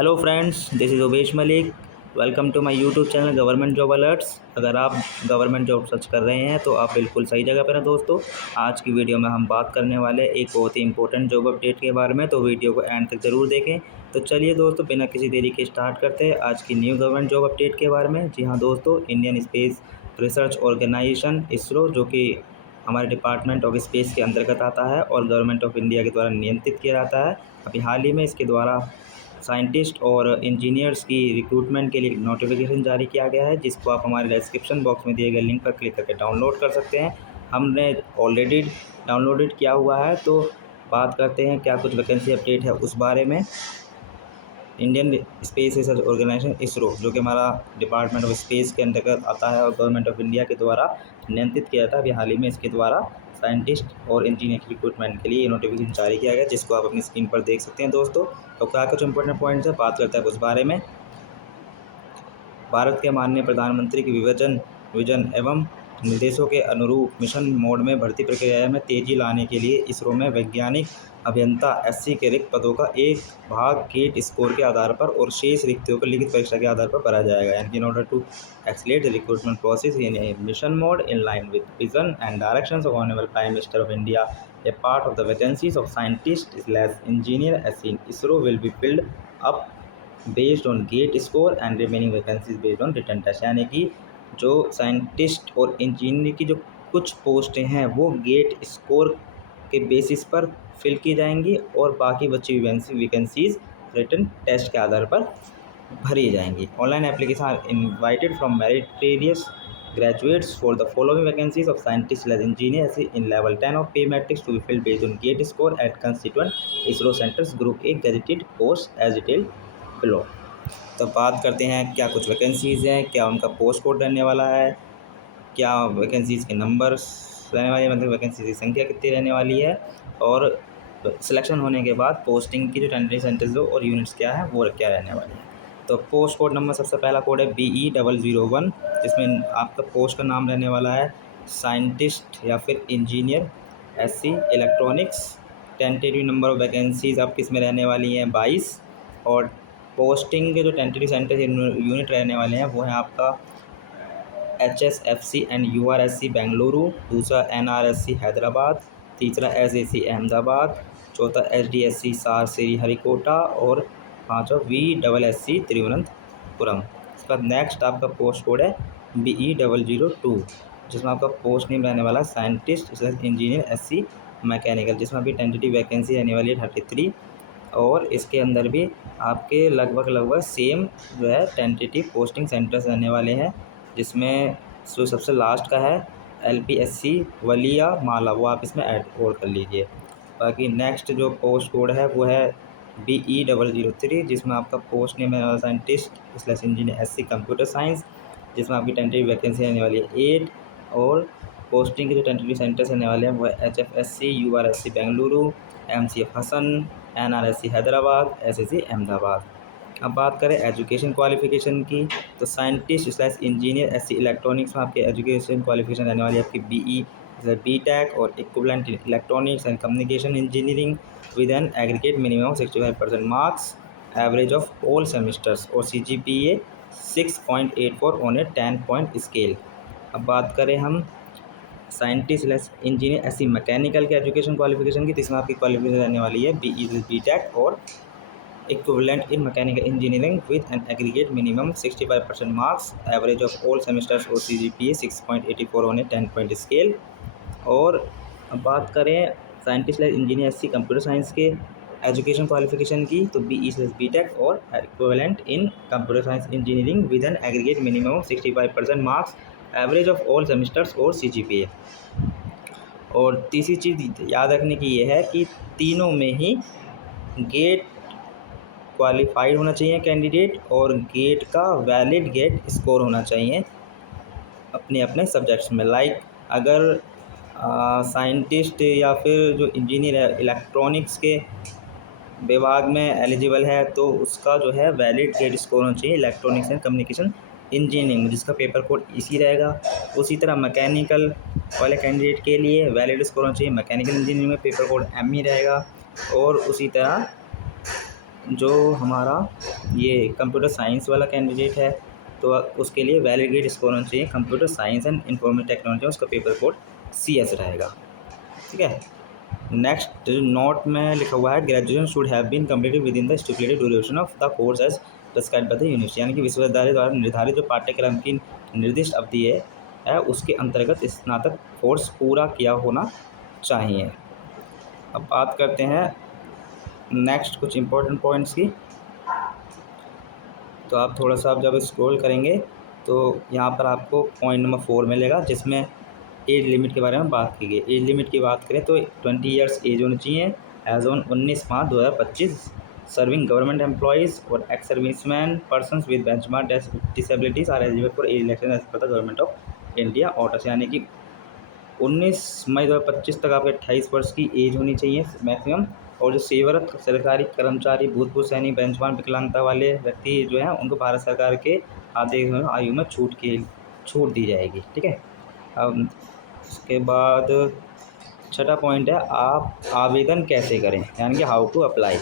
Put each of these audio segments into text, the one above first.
Hello friends, this is Ubesh Malik. Welcome to my YouTube channel government job alerts. अगर आप government job search कर रहे हैं तो आप बिल्कुल सही जगह पर हैं दोस्तों। आज की वीडियो में हम बात करने वाले एक बहुत ही इंपॉर्टेंट जॉब अपडेट के बारे में, तो वीडियो को एंड तक ज़रूर देखें। तो चलिए दोस्तों, बिना किसी देरी के स्टार्ट करते हैं आज की न्यू गवर्नमेंट जॉब अपडेट के बारे में। जी हाँ दोस्तों, Indian Space Research Organisation ISRO, जो कि हमारे डिपार्टमेंट ऑफ स्पेस के अंतर्गत आता है और गवर्नमेंट ऑफ इंडिया के द्वारा नियंत्रित किया जाता है, अभी हाल ही में इसके द्वारा साइंटिस्ट और इंजीनियर्स की रिक्रूटमेंट के लिए नोटिफिकेशन जारी किया गया है, जिसको आप हमारे डिस्क्रिप्शन बॉक्स में दिए गए लिंक पर क्लिक करके डाउनलोड कर सकते हैं। हमने ऑलरेडी डाउनलोडेड किया हुआ है, तो बात करते हैं क्या कुछ वैकेंसी अपडेट है उस बारे में। Indian Space Research Organisation ISRO, जो कि हमारा डिपार्टमेंट ऑफ स्पेस के अंतर्गत आता है और गवर्नमेंट ऑफ इंडिया के द्वारा नियंत्रित किया जाता है, अभी हाल ही में इसके द्वारा साइंटिस्ट और इंजीनियर रिक्रूटमेंट के लिए नोटिफिकेशन जारी किया गया, जिसको आप अपनी स्क्रीन पर देख सकते हैं दोस्तों। तो क्या कुछ इंपॉर्टेंट पॉइंट्स है, बात करते हैं उस बारे में। भारत के माननीय प्रधानमंत्री की विजन एवं निर्देशों के अनुरूप मिशन मोड में भर्ती प्रक्रिया में तेजी लाने के लिए इसरो में वैज्ञानिक अभियंता एससी के रिक्त पदों का एक भाग गेट स्कोर के आधार पर और शेष रिक्तियों को लिखित परीक्षा के आधार पर भरा जाएगा। And in order to accelerate the recruitment process in a mission mode in line with vision and directions of honourable prime minister of India, a part of the vacancies of scientist/engineer as in ISRO will be filled up based on GATE score and remaining vacancies based on written test. यानी कि जो scientist और engineer की जो कुछ पोस्टें हैं वो गेट स्कोर के बेसिस पर फिल की जाएंगी और बाकी बची वैकेंसीज रिटन टेस्ट के आधार पर भरी जाएंगी। Online application are invited from meritorious graduates for the following vacancies of scientist/engineer in level 10 of pay matrix to be filled based on gate score at constituent ISRO centers group A gazetted post as detailed below। तो बात करते हैं क्या कुछ vacancies हैं, क्या उनका post code रहने वाला है, क्या वैकेंसीज़ के नंबर्स रहने वाले हैं, मतलब वैकेंसीज की संख्या कितनी रहने वाली है, और सिलेक्शन होने के बाद पोस्टिंग की जो टेंडरिंग सेंटर्स और यूनिट्स क्या है वो क्या रहने वाली है। तो पोस्ट कोड नंबर सबसे पहला कोड है BE001, जिसमें आपका पोस्ट का नाम रहने वाला है साइंटिस्ट या फिर engineer SC electronics. Tentative number of vacancies आप किस में रहने वाली हैं 22, और पोस्टिंग के जो टेंटेटिव सेंटर यूनिट रहने वाले हैं वो है आपका HSFC एंड URSC बेंगलुरु, दूसरा NRSC हैदराबाद, तीसरा SAC अहमदाबाद, चौथा SDSC सार श्रीहरिकोटा और पाँचवा VSSC तिरुवनंतपुरम। इसके बाद नेक्स्ट आपका पोस्ट कोड है BE002, जिसमें आपका पोस्ट नेम रहने वाला है साइंटिस्ट इंजीनियर SC मैकेनिकल, जिसमें अभी टेंटेटिव वैकेंसी रहने वाली है 33, और इसके अंदर भी आपके लगभग सेम जो है टेंटेटिव पोस्टिंग सेंटर्स रहने वाले हैं, जिसमें जो सबसे लास्ट का है LPSC वलिया माला, वो आप इसमें ऐड और कर लीजिए। बाकी नेक्स्ट जो पोस्ट कोड है वो है BE003, जिसमें आपका पोस्ट नेम है साइंटिस्ट/इंजीनियर SC कंप्यूटर साइंस, जिसमें आपकी टेंटेटिव वैकेंसी रहने वाली है 8, और पोस्टिंग के जो टेंटेटिव सेंटर्स रहने वाले हैं वो है HFSC URSC Bengaluru, MCF Hasan, NRSC Hyderabad, SAC Ahmedabad. अब बात करें एजुकेशन क्वालिफिकेशन की, तो साइंटिस्ट/इंजीनियर SC इलेक्ट्रॉनिक्स में आपके एजुकेशन क्वालिफिकेशन रहने वाली है आपकी BE BTech और equivalent in electronics and communication engineering with an aggregate minimum of 65% marks, average of all semesters और CGPA 6.84 on a 10-point scale। अब बात करें हम साइंटिस्ट इंजीनियर SC मैकेनिकल के एजुकेशन क्वालिफिकेशन की, तो इसमें आपकी क्वालिफिकेशन रहने वाली है BE BTech और equivalent in mechanical engineering with an aggregate minimum 65% marks, average of all semesters और CGPA 6.84 on A 10-point scale. और अब बात करें scientist engineer SC computer science के एजुकेशन क्वालिफिकेशन की, तो BE BTech और equivalent in computer science engineering with an aggregate minimum 65% marks, average of all semesters और CGPA। और तीसरी चीज़ याद रखने की ये है कि तीनों में ही गेट क्वालिफाइड होना चाहिए कैंडिडेट, और गेट का वैलिड गेट स्कोर होना चाहिए अपने अपने सब्जेक्ट्स में। लाइक अगर साइंटिस्ट या फिर जो इंजीनियर है इलेक्ट्रॉनिक्स के विभाग में एलिजिबल है, तो उसका जो है वैलिड गेट स्कोर होना चाहिए इलेक्ट्रॉनिक्स एंड कम्युनिकेशन इंजीनियरिंग, जिसका पेपर कोड इसी रहेगा। उसी तरह मैकेनिकल वाले कैंडिडेट के लिए वैलिड स्कोर होना चाहिए मैकेनिकल इंजीनियरिंग में पेपर कोड ME रहेगा, और उसी तरह जो हमारा ये कंप्यूटर साइंस वाला कैंडिडेट है तो उसके लिए वैलिड स्कोर होना चाहिए computer science and information technology, उसका पेपर कोड CS रहेगा। ठीक है। नेक्स्ट नोट में लिखा हुआ है graduation should have been completed within the stipulated duration of the course as prescribed by the university, यानी कि विश्वविद्यालय द्वारा निर्धारित जो पाठ्यक्रम की निर्दिष्ट अवधि है उसके अंतर्गत स्नातक कोर्स पूरा किया होना चाहिए। अब बात करते हैं नेक्स्ट कुछ इंपॉर्टेंट पॉइंट्स की। तो आप थोड़ा सा जब स्क्रॉल करेंगे तो यहाँ पर आपको पॉइंट नंबर 4 मिलेगा, जिसमें एज लिमिट के बारे में बात की गई। एज लिमिट की बात करें तो 20 ईयर्स एज होनी चाहिए as on 19 March 2025, serving government employees और ex serviceman persons with benchmark disabilities are eligible for age election as per the government of India orders, यानी कि 19 मई 2025 तक आपके 28 वर्ष की एज होनी चाहिए मैक्सिमम। और जो सेवारत सरकारी कर्मचारी, भूतपूर्व सैनिक, बेंचमार्क विकलांगता वाले व्यक्ति जो हैं उनको भारत सरकार के आदेश में आयु में छूट दी जाएगी। ठीक है। अब उसके बाद छठा पॉइंट है आप आवेदन कैसे करें, यानी कि हाउ टू अप्लाई।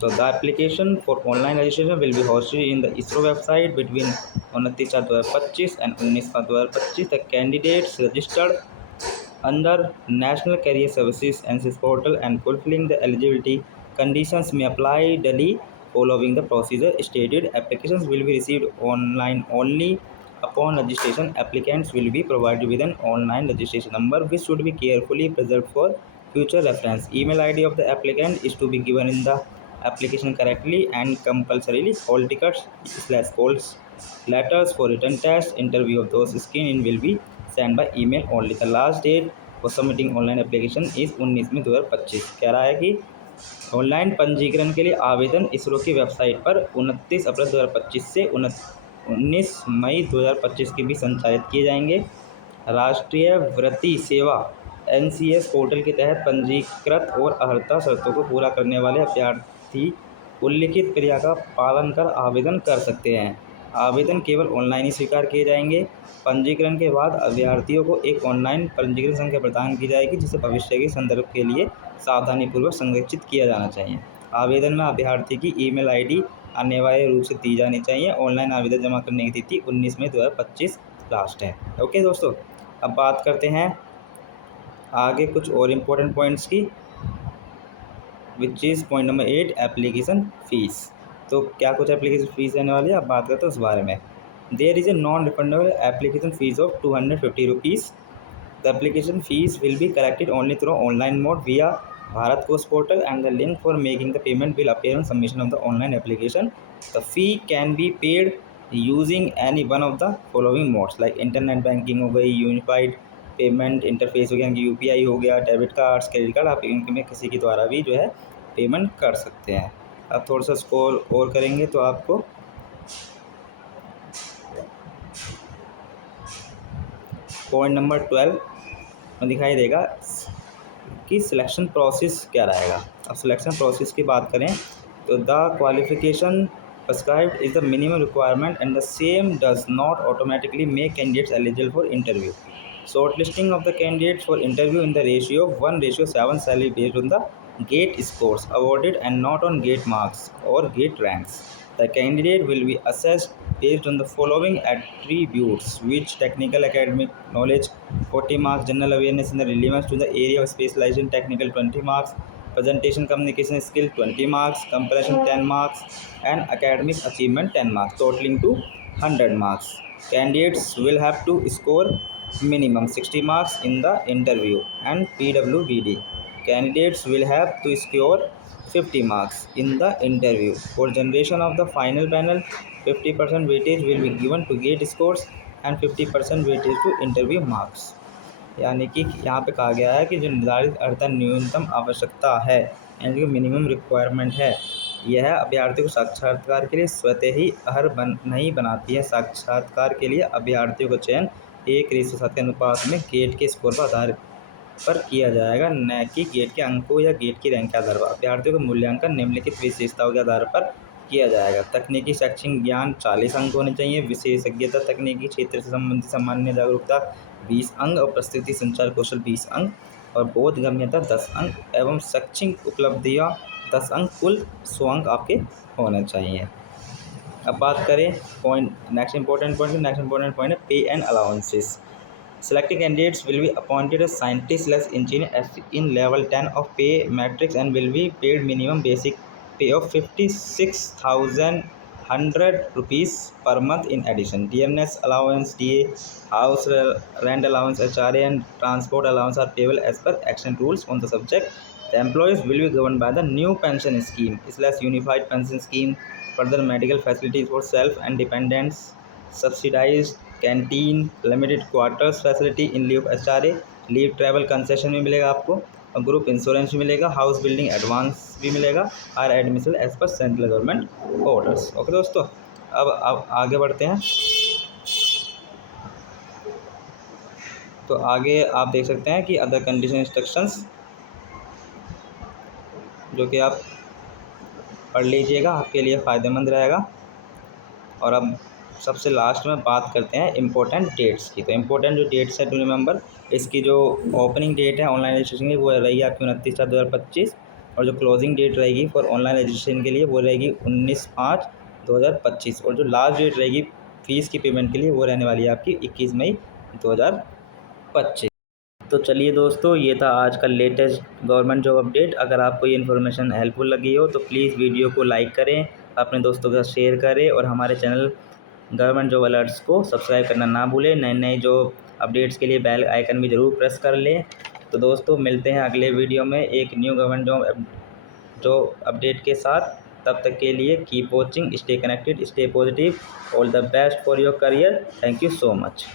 तो the application for online registration will be hosted in the ISRO website between 29/4/2025 and 19/5/2025। The candidates registered under National Career Services NSS portal and fulfilling the eligibility conditions may apply daily following the procedure stated. Applications will be received online only. Upon registration, applicants will be provided with an online registration number which should be carefully preserved for future reference. Email ID of the applicant is to be given in the application correctly and compulsorily. All tickets/calls letters for written test interview of those screened in will be sent by email only. The last date for submitting online application is 19 मई 2025। कह रहा है कि online पंजीकरण के लिए आवेदन इसरो की website पर 29 अप्रैल 2025 से 19 मई 2025 के बीच संचालित किए जाएंगे। राष्ट्रीय वृत्ति सेवा NCS पोर्टल के तहत पंजीकृत और अर्हता शर्तों को पूरा करने वाले अभ्यर्थी उल्लिखित क्रिया का पालन कर आवेदन कर सकते हैं। आवेदन केवल ऑनलाइन ही स्वीकार किए जाएंगे। पंजीकरण के बाद अभ्यर्थियों को एक ऑनलाइन पंजीकरण संख्या प्रदान की जाएगी जिसे भविष्य के संदर्भ के लिए सावधानीपूर्वक संरक्षित किया जाना चाहिए। आवेदन में अभ्यर्थी की ईमेल ID अनिवार्य रूप से दी जानी चाहिए। ऑनलाइन आवेदन जमा करने की तिथि 19 मई 2025 लास्ट है। ओके दोस्तों, अब बात करते हैं आगे कुछ और इम्पोर्टेंट पॉइंट्स की, which is point number 8 application fees. तो क्या कुछ एप्लीकेशन फ़ीस देने वाली है, आप बात करते हैं उस बारे में। There is a non refundable application fees of 250 rupees. The application fees will be collected only through online mode via Bharat Kosh portal and the link for making the payment will appear on submission of the online application. The fee can be paid using any one of the following modes like internet banking हो गई, unified payment interface हो गया, UPI हो गया, debit cards, credit card, आप इनमें किसी के द्वारा भी जो है पेमेंट कर सकते हैं। अब थोड़ा सा स्क्रॉल और करेंगे तो आपको पॉइंट नंबर 12 में दिखाई देगा कि सिलेक्शन प्रोसेस क्या रहेगा। अब सिलेक्शन प्रोसेस की बात करें तो the qualification prescribed is the minimum requirement and the same does not automatically make candidates eligible for interview. Shortlisting of the candidates for interview in the ratio of 1:7 shall be based on the GATE scores awarded and not on GATE marks or GATE ranks. The candidate will be assessed based on the following attributes: which technical academic knowledge 40 marks, general awareness in the relevance to the area of specialization technical 20 marks, presentation communication skill 20 marks, comparison 10 marks, and academic achievement 10 marks, totaling to 100 marks. Candidates will have to score minimum 60 marks in the interview and PWBD. Candidates will have to score 50 marks in the interview. For generation of the final panel, 50% weightage will be given to GATE scores and 50% weightage to interview marks. यानी कि यहाँ पे कहा गया है कि जो निर्धारित अर्हता न्यूनतम आवश्यकता है, यानी कि मिनिमम रिक्वायरमेंट है, यह अभ्यर्थी को साक्षात्कार के लिए स्वतः ही अर्ह नहीं बनाती है। साक्षात्कार के लिए अभ्यर्थियों का चयन 1:7 के अनुपात में गेट के स्कोर पर आधार पर किया जाएगा, न कि गेट के अंकों या गेट की रैंक के आधार पर। अभ्यर्थियों का मूल्यांकन निम्नलिखित विशेषताओं के आधार पर किया जाएगा। तकनीकी शैक्षणिक ज्ञान 40 अंक होने चाहिए, विशेषज्ञता तकनीकी क्षेत्र से संबंधित सामान्य जागरूकता 20 अंक और प्रस्तुति संचार कौशल 20 अंक और बोध गम्यता 10 अंक एवं शैक्षणिक उपलब्धियाँ 10 अंक कुल 100 अंक आपके होने चाहिए। अब बात करें नेक्स्ट इंपॉर्टेंट पॉइंट है पे and allowances. Selected candidates will be appointed as scientist/engineer in level 10 of pay matrix and will be paid minimum basic pay of 56,100 rupees per month. In addition, DMS allowance, DA, house rent allowance, HRA and transport allowance are payable as per action rules on the subject. The employees will be governed by the new pension scheme/unified pension scheme. Further medical facilities for self and dependents, subsidized canteen, limited quarters facility in leave HRA, leave travel concession भी मिलेगा आपको और group insurance भी मिलेगा, house building advance भी मिलेगा, higher admission as per central government orders. Okay दोस्तों, अब आगे बढ़ते हैं। तो आगे आप देख सकते हैं कि अदर कंडीशन इंस्ट्रक्शंस जो कि आप पढ़ लीजिएगा, आपके लिए फ़ायदेमंद रहेगा। और अब सबसे लास्ट में बात करते हैं इम्पोर्टेंट डेट्स की। तो इम्पोर्टेंट जो डेट्स है टू रिमेंबर, इसकी जो ओपनिंग डेट है ऑनलाइन रजिस्ट्रेशन की वो रहेगी आपकी 29/4/2025 और जो क्लोजिंग डेट रहेगी फॉर ऑनलाइन रजिस्ट्रेशन के लिए वो रहेगी 19/5/2025 और जो लास्ट डेट रहेगी फ़ीस की पेमेंट के लिए वो रहने वाली है आपकी 21 मई 2025। तो चलिए दोस्तों, ये था आज का लेटेस्ट गवर्नमेंट जॉब अपडेट। अगर आपको ये इन्फॉर्मेशन हेल्पफुल लगी हो तो प्लीज़ वीडियो को लाइक करें, अपने दोस्तों के साथ शेयर करें और हमारे चैनल गवर्नमेंट जॉब अलर्ट्स को सब्सक्राइब करना ना भूलें। नए नए जो अपडेट्स के लिए बेल आइकन भी ज़रूर प्रेस कर लें। तो दोस्तों मिलते हैं अगले वीडियो में एक न्यू गवर्नमेंट जॉब अपडेट के साथ। तब तक के लिए keep watching, stay connected, stay positive, all the best for your career. Thank you so much.